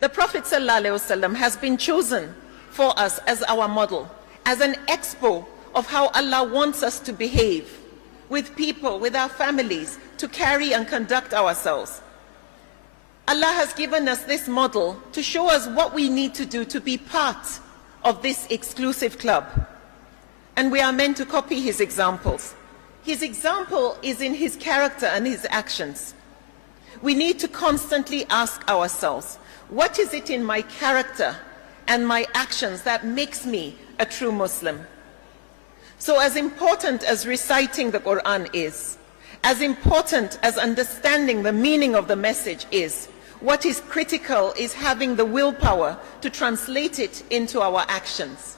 The Prophet ﷺ has been chosen for us as our model, as an expo of how Allah wants us to behave with people, with our families, to carry and conduct ourselves. Allah has given us this model to show us what we need to do to be part of this exclusive club. And we are meant to copy his examples. His example is in his character and his actions. We need to constantly ask ourselves, what is it in my character and my actions that makes me a true Muslim? So as important as reciting the Quran is, as important as understanding the meaning of the message is, what is critical is having the willpower to translate it into our actions.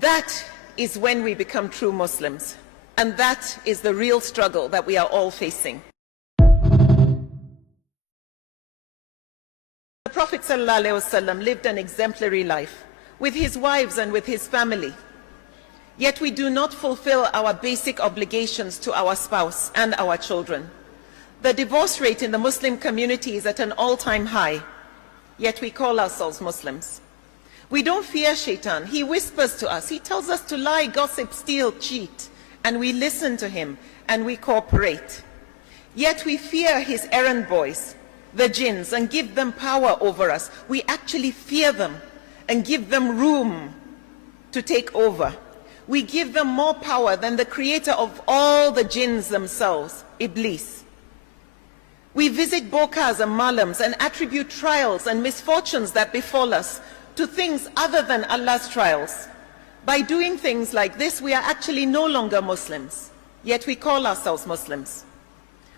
That is when we become true Muslims, and that is the real struggle that we are all facing. The Prophet ﷺ lived an exemplary life with his wives and with his family. Yet we do not fulfill our basic obligations to our spouse and our children. The divorce rate in the Muslim community is at an all-time high, yet we call ourselves Muslims. We don't fear Shaitan. He whispers to us. He tells us to lie, gossip, steal, cheat, and we listen to him and we cooperate. Yet we fear his errand boys, the jinns, and give them power over us. We actually fear them and give them room to take over. We give them more power than the creator of all the jinns themselves, Iblis. We visit bokas and malams and attribute trials and misfortunes that befall us to things other than Allah's trials. By doing things like this, we are actually no longer Muslims, yet we call ourselves Muslims.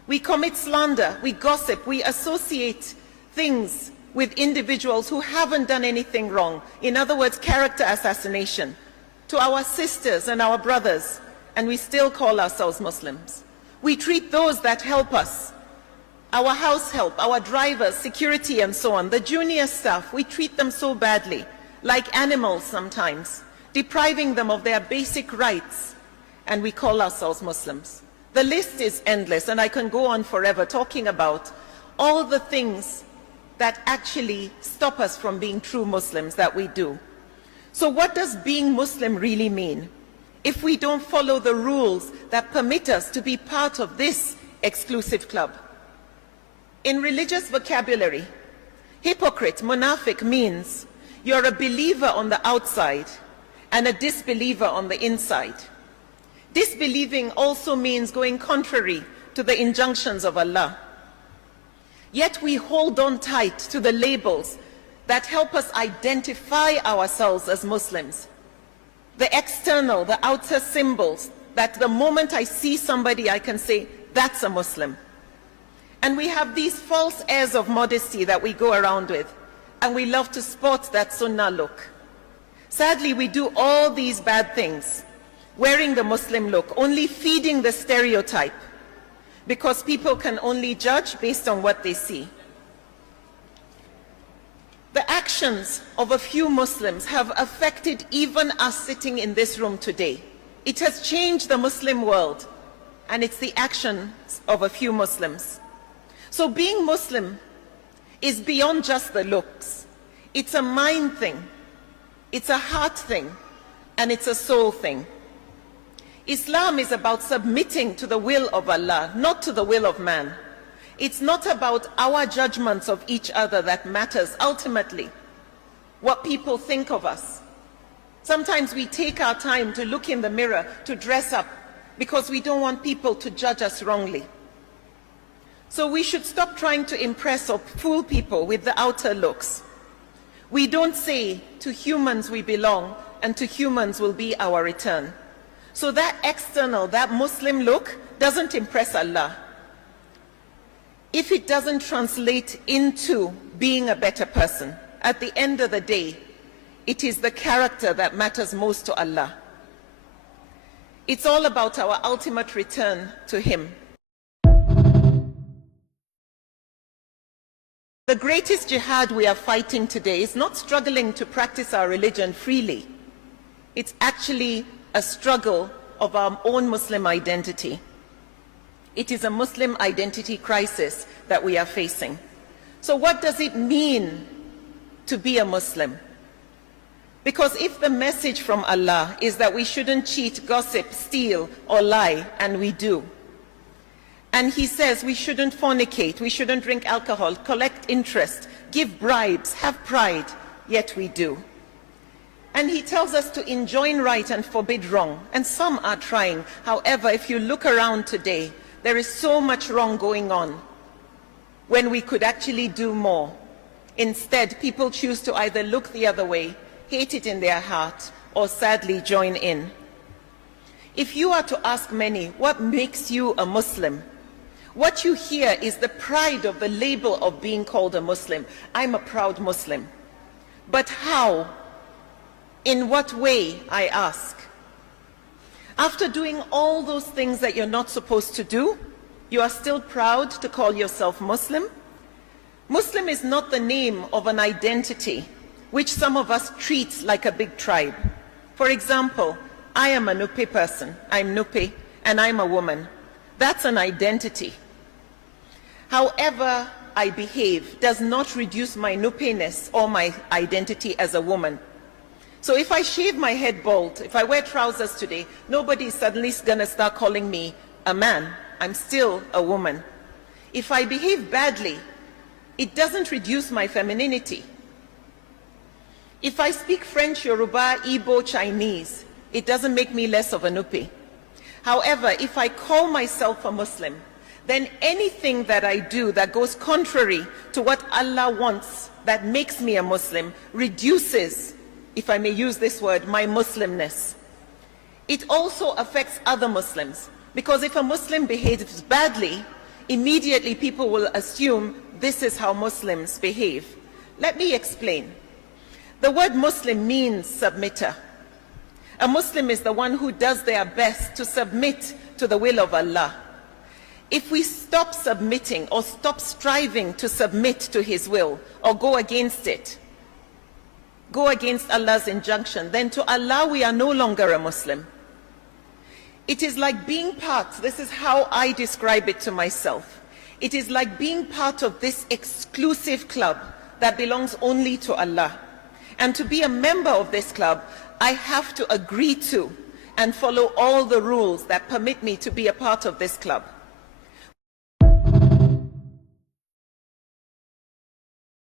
We commit slander, we gossip, we associate things with individuals who haven't done anything wrong. In other words, character assassination to our sisters and our brothers, and we still call ourselves Muslims. We treat those that help us, our house help, our drivers, security and so on, the junior staff, we treat them so badly, like animals sometimes, depriving them of their basic rights, and we call ourselves Muslims. The list is endless, and I can go on forever talking about all the things that actually stop us from being true Muslims that we do. So what does being Muslim really mean if we don't follow the rules that permit us to be part of this exclusive club? In religious vocabulary, hypocrite, munafiq, means you're a believer on the outside and a disbeliever on the inside. Disbelieving also means going contrary to the injunctions of Allah. Yet we hold on tight to the labels that help us identify ourselves as Muslims. The external, the outer symbols, that the moment I see somebody I can say, that's a Muslim. And we have these false airs of modesty that we go around with, and we love to sport that sunnah look. Sadly, we do all these bad things, wearing the Muslim look, only feeding the stereotype, because people can only judge based on what they see. The actions of a few Muslims have affected even us sitting in this room today. It has changed the Muslim world, and it's the actions of a few Muslims. So being Muslim is beyond just the looks. It's a mind thing, it's a heart thing, and it's a soul thing. Islam is about submitting to the will of Allah, not to the will of man. It's not about our judgments of each other that matters ultimately, what people think of us. Sometimes we take our time to look in the mirror, to dress up, because we don't want people to judge us wrongly. So we should stop trying to impress or fool people with the outer looks. We don't say, to humans we belong, and to humans will be our return. So that external, that Muslim look doesn't impress Allah. If it doesn't translate into being a better person, at the end of the day, it is the character that matters most to Allah. It's all about our ultimate return to Him. The greatest jihad we are fighting today is not struggling to practice our religion freely. It's actually a struggle of our own Muslim identity. It is a Muslim identity crisis that we are facing. So what does it mean to be a Muslim? Because if the message from Allah is that we shouldn't cheat, gossip, steal, or lie, and we do, and He says we shouldn't fornicate, we shouldn't drink alcohol, collect interest, give bribes, have pride, yet we do. And He tells us to enjoin right and forbid wrong, and some are trying. However, if you look around today, there is so much wrong going on when we could actually do more. Instead, people choose to either look the other way, hate it in their heart, or sadly join in. If you are to ask many, what makes you a Muslim? What you hear is the pride of the label of being called a Muslim. I'm a proud Muslim. But how? In what way, I ask? After doing all those things that you're not supposed to do, you are still proud to call yourself Muslim? Muslim is not the name of an identity which some of us treat like a big tribe. For example, I am a Nupe person. I'm Nupe, and I'm a woman. That's an identity. However I behave does not reduce my Nupeness or my identity as a woman. So if I shave my head bald, if I wear trousers today, nobody is suddenly going to start calling me a man. I'm still a woman. If I behave badly, it doesn't reduce my femininity. If I speak French, Yoruba, Igbo, Chinese, it doesn't make me less of a Nupe. However, if I call myself a Muslim, then anything that I do that goes contrary to what Allah wants, that makes me a Muslim, reduces, if I may use this word, my Muslimness. It also affects other Muslims, because if a Muslim behaves badly, immediately people will assume this is how Muslims behave. Let me explain. The word Muslim means submitter. A Muslim is the one who does their best to submit to the will of Allah. If we stop submitting or stop striving to submit to His will or go against it, go against Allah's injunction, then to Allah we are no longer a Muslim. It is like being part, this is how I describe it to myself, it is like being part of this exclusive club that belongs only to Allah. And to be a member of this club, I have to agree to and follow all the rules that permit me to be a part of this club.